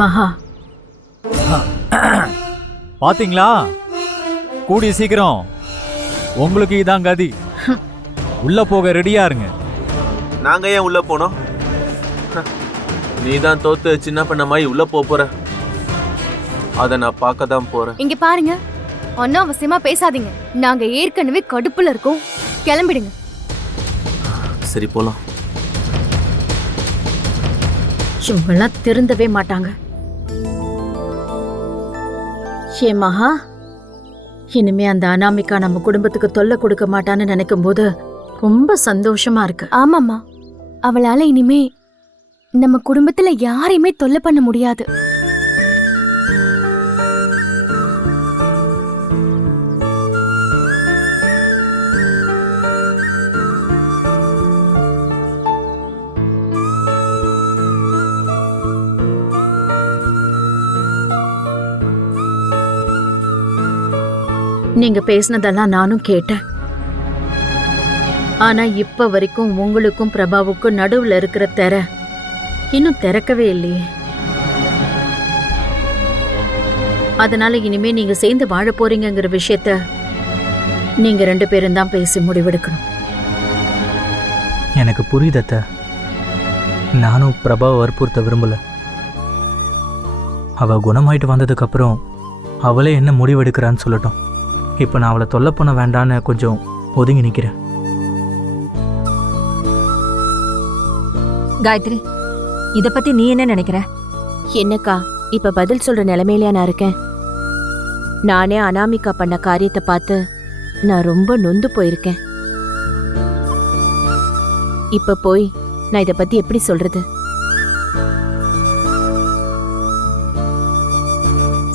மகா, பாத்தீங்களா? கூடிய சீக்கிரம் உங்களுக்கு இதான் கதி. உள்ள போக ரெடியா இருங்க. நாங்க ஏன் உள்ள போனோம்? நீதான் தோத்து சின்ன பண்ண மாதிரி உள்ள போற. அத நான் பார்க்க தான் போறேன். இங்க பாருங்க, அனாவசியமா பேசாதீங்க. நாங்க ஏற்கனவே கடுப்புல இருக்கோம். கிளம்பிடுங்க. சரி போலாம். இவங்கெல்லாம் திருந்தவே மாட்டாங்க. ஏ மகா, இனிமே அந்த அனாமிகா நம்ம குடும்பத்துக்கு தொல்லை கொடுக்க மாட்டான்னு நினைக்கும் போது ரொம்ப சந்தோஷமா இருக்கு. ஆமாம்மா, அவளால இனிமே நம்ம குடும்பத்துல யாரையுமே தொல்லை பண்ண முடியாது. நீங்க பேசினதெல்லாம் நானும் கேட்டேன். ஆனா இப்ப வரைக்கும் உங்களுக்கும் பிரபாவுக்கும் நடுவுல இருக்கிற திரை இன்னும் திறக்கவே இல்லையே. அதனால இனிமே நீங்க சேர்ந்து வாழ போறீங்கிற விஷயத்த நீங்க 2 பேரும் தான் பேசி முடிவெடுக்கணும். எனக்கு புரியுதத்த. நானும் பிரபாவை வற்புறுத்த விரும்பல. அவ குணமாயிட்டு வந்ததுக்கு அப்புறம் அவளே என்ன முடிவெடுக்கிறான்னு சொல்லட்டும். இப்ப நான் அவளை தொல்லை பண்ண வேண்டான்னு கொஞ்சம் ஒதுங்கி நிக்கிறேன். காயத்ரி, இத பத்தி நீ என்ன நினைக்கிற? என்னக்கா, இப்ப பதில் சொல்ற நிலைமையிலயா நான் இருக்கேன்? நானே அனாமிகா பண்ண காரியத்தை பார்த்து நான் ரொம்ப நொந்து போயிருக்கேன். இப்ப போய் நான் இத பத்தி எப்படி சொல்றது?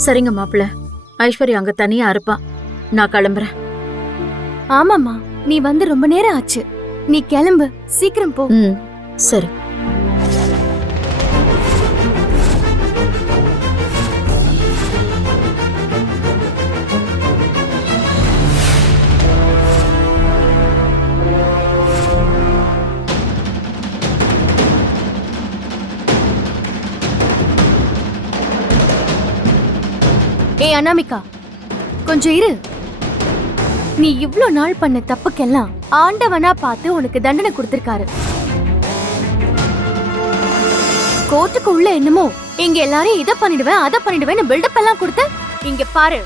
சரிங்க மாப்பிள்ள, ஐஸ்வர்யா அங்க தனியா இருப்பா. நான் கிளம்புறேன். ஆமாம்மா, நீ வந்து ரொம்ப நேரம் ஆச்சு. நீ கிளம்பு, சீக்கிரம் போ. சரி. ஏ அனாமிகா, கொஞ்சம் இரு. நீ இவ்ளோ நாள் பண்ண தப்புக்கெல்லாம் ஆண்டவனா பார்த்து உனக்கு தண்டனை கொடுத்திருக்காரு. கோர்ட்டுக்கு உள்ள என்னமோ இங்க எல்லாரும் இத பண்ணிடுவேன் அத பண்ணிடுவேன்னு பில்டப் எல்லாம் கொடுத்த. இங்க பாரு,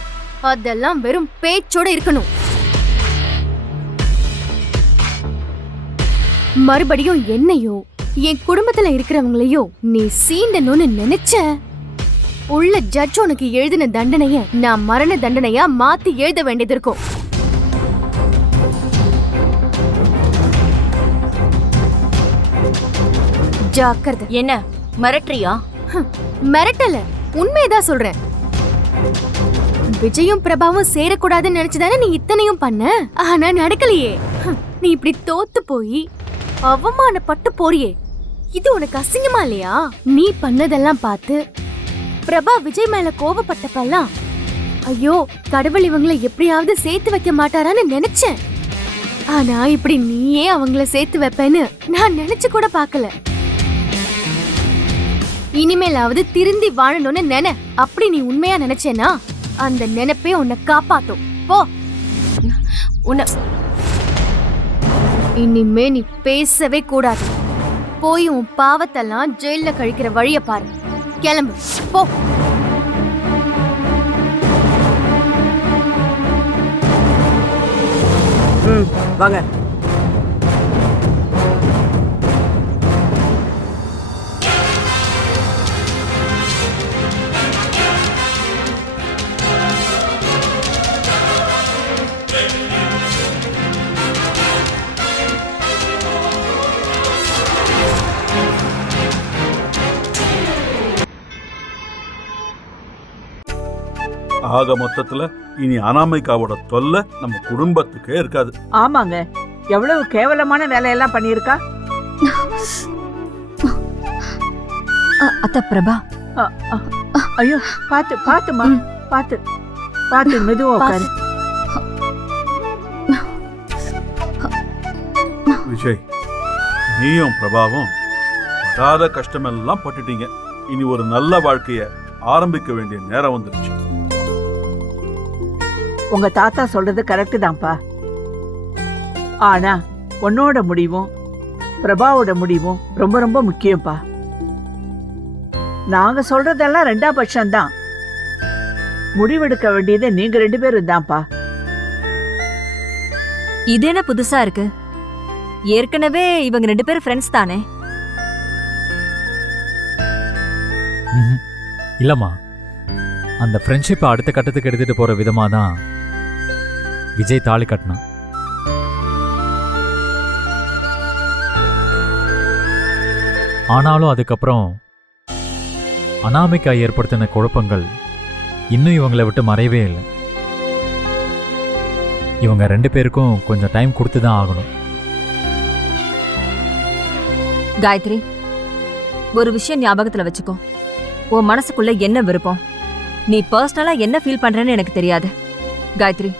அதெல்லாம் வெறும் பேச்சோட இருக்கணும். மறுபடியும் என்னையோ என் குடும்பத்துல இருக்கிறவங்களையோ நீ சீண்டணும்னு நினைச்ச, உள்ள ஜட்ஜ் உனக்கு எழுதின தண்டனைய நான் மரண தண்டனையா மாத்தி எழுத வேண்டியது இருக்கும். ஜாக்கிரதை. என்ன மிரட்டுறியா? மிரட்டல, உண்மையதான் சொல்றேன். விஜயும் பிரபாவும் சேரக்கூடாதுன்னு நினைச்சுதானே நீ இத்தனையும் பண்ண. ஆனா நடக்கலையே. நீ இப்படி தோத்து போய் அவமானப்பட்டு போறியே, இது உனக்கு அசிங்கமா இல்லையா? நீ பண்ணதெல்லாம் பார்த்து பிரபா விஜய் மேல கோபப்பட்டப்பெல்லாம் ஐயோ கடவுள் இவங்களை எப்படியாவது சேர்த்து வைக்க மாட்டாரான்னு நினைச்சேன். ஆனா இப்படி நீயே அவங்கள சேர்த்து வைப்பேன்னு நான் நினைச்சு கூட பார்க்கல. இனிமேலாவது திருந்தி வாழணும்னு நினை. அப்படி நீ உண்மையா நினைச்சேனா அந்த நினைப்பே உன்னை காப்பாத்தும். போ. இனிமே நீ பேசவே கூடாது. போய் உன் பாவத்தெல்லாம் ஜெயில கழிக்கிற வழிய பாரு. கிளம்பு, போ. வாங்க. ஆக மொத்தத்துல இனி அனாமிகாவோட தொல்லை நம்ம குடும்பத்துக்கே இருக்காது. ஆமாங்க, எவ்வளவு கேவலமான வேலையெல்லாம் பண்ணிருக்கா. அத்த பிரபா, ஐயோ பாத்து பாத்துமா, பாத்து பாத்து மெதுவா உட்காரு. விஜய், நீயும் பிரபாவும் படாத கஷ்டமெல்லாம் பட்டுட்டீங்க. இனி ஒரு நல்ல வாழ்க்கைய ஆரம்பிக்க வேண்டிய நேரம் வந்துருச்சு. உங்க தாத்தா சொல்றது கரெக்டு தான்ப்பா. ஆனா உன்னோட முடிவும் பிரபாவோட முடிவும் ரொம்ப ரொம்ப முக்கியம்ப்பா. நாங்க சொல்றதெல்லாம் 2ஆம் பட்சம்தான். முடிவெடுக்க வேண்டியது நீங்க 2 பேரும் தான்ப்பா. இது என்ன புதுசா இருக்கு? ஏற்கனவே இவங்க 2 பேரும் ஃப்ரெண்ட்ஸ் தானே? ம்ஹும். இல்லம்மா, அந்த ஃப்ரெண்ட்ஷிப்பை அடுத்த கட்டத்துக்கு எடுத்துட்டு போற விதமா தான் விஜய் தாலி கட்டினான். ஆனாலும் அதுக்கப்புறம் அனாமிகா ஏற்படுத்தின குழப்பங்கள் இன்னும் இவங்களை விட்டு மறையவே இல்லை. இவங்க 2 பேருக்கும் கொஞ்சம் டைம் கொடுத்து தான் ஆகணும். காயத்ரி, ஒரு விஷயம் ஞாபகத்துல வச்சுக்கோ. உன் மனசுக்குள்ள என்ன விருப்பம், நீ பர்சனலா என்ன ஃபீல் பண்றேன்னு எனக்கு தெரியாது. காயத்ரி,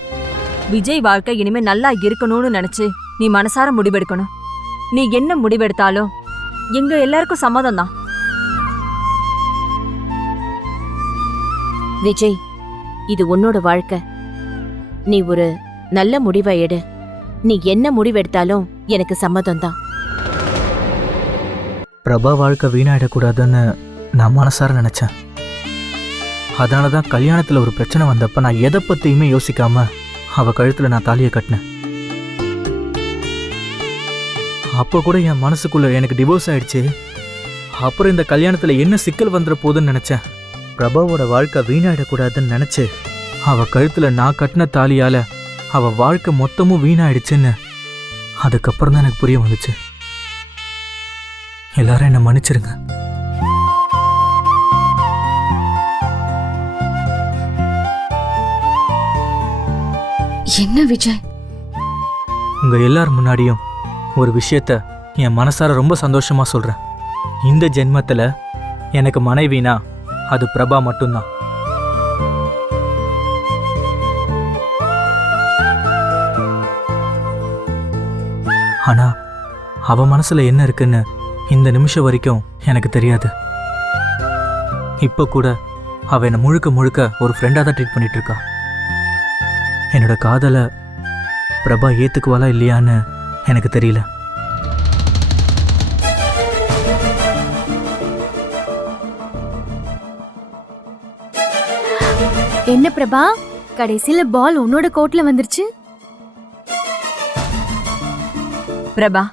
விஜய் வாழ்க்கை இனிமே நல்லா இருக்கணும்னு நினைச்சு நீ மனசார முடிவெடுக்கணும். நீ என்ன முடிவெடுத்தாலும் எங்க எல்லாருக்கும் சம்மதம் தான். விஜய், இது உன்னோட வாழ்க்கை. நீ ஒரு நல்ல முடிவை எடு. நீ என்ன முடிவெடுத்தாலும் எனக்கு சம்மதம்தான். பிரபா வாழ்க்கை வீணாயிடக்கூடாதுன்னு நான் மனசார நினைச்சேன். அதனால தான் கல்யாணத்தில் ஒரு பிரச்சனை வந்தப்ப நான் எதை பற்றியுமே யோசிக்காம அவ கழுத்தில் நான் தாலியை கட்டினேன். அப்போ கூட என் மனசுக்குள்ள எனக்கு டிவோர்ஸ் ஆயிடுச்சு. அப்புறம் இந்த கல்யாணத்தில் என்ன சிக்கல் வந்துட போகுதுன்னு நினச்சேன். பிரபாவோட வாழ்க்கை வீணாயிடக்கூடாதுன்னு நினச்சி அவ கழுத்தில் நான் கட்டின தாலியால் அவ வாழ்க்கை மொத்தமும் வீணாயிடுச்சுன்னு அதுக்கப்புறம் தான் எனக்கு புரிய வந்துச்சு. எல்லாரும் என்னை மன்னிச்சிருங்க. என்ன விஜய்? உங்க எல்லார் முன்னாடியும் ஒரு விஷயத்த என் மனசார ரொம்ப சந்தோஷமா சொல்றேன். இந்த ஜென்மத்துல எனக்கு மனைவினா அது பிரபா மட்டும்தான். ஆனா அவ மனசுல என்ன இருக்குன்னு இந்த நிமிஷம் வரைக்கும் எனக்கு தெரியாது. இப்ப கூட அவ என்னை முழுக்க முழுக்க ஒரு ஃப்ரெண்டா தான் ட்ரீட் பண்ணிட்டு இருக்கா. என்னோட காதலை பிரபா ஏத்துக்குவாளா இல்லையான்னு எனக்கு தெரியல. என்ன பிரபா, கடைசியில பால் உன்னோட கோர்ட்ல வந்துருச்சு. பிரபா,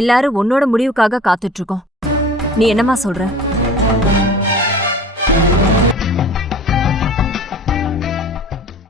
எல்லாரும் உன்னோட முடிவுக்காக காத்துட்டு இருக்கோம். நீ என்னமா சொல்ற?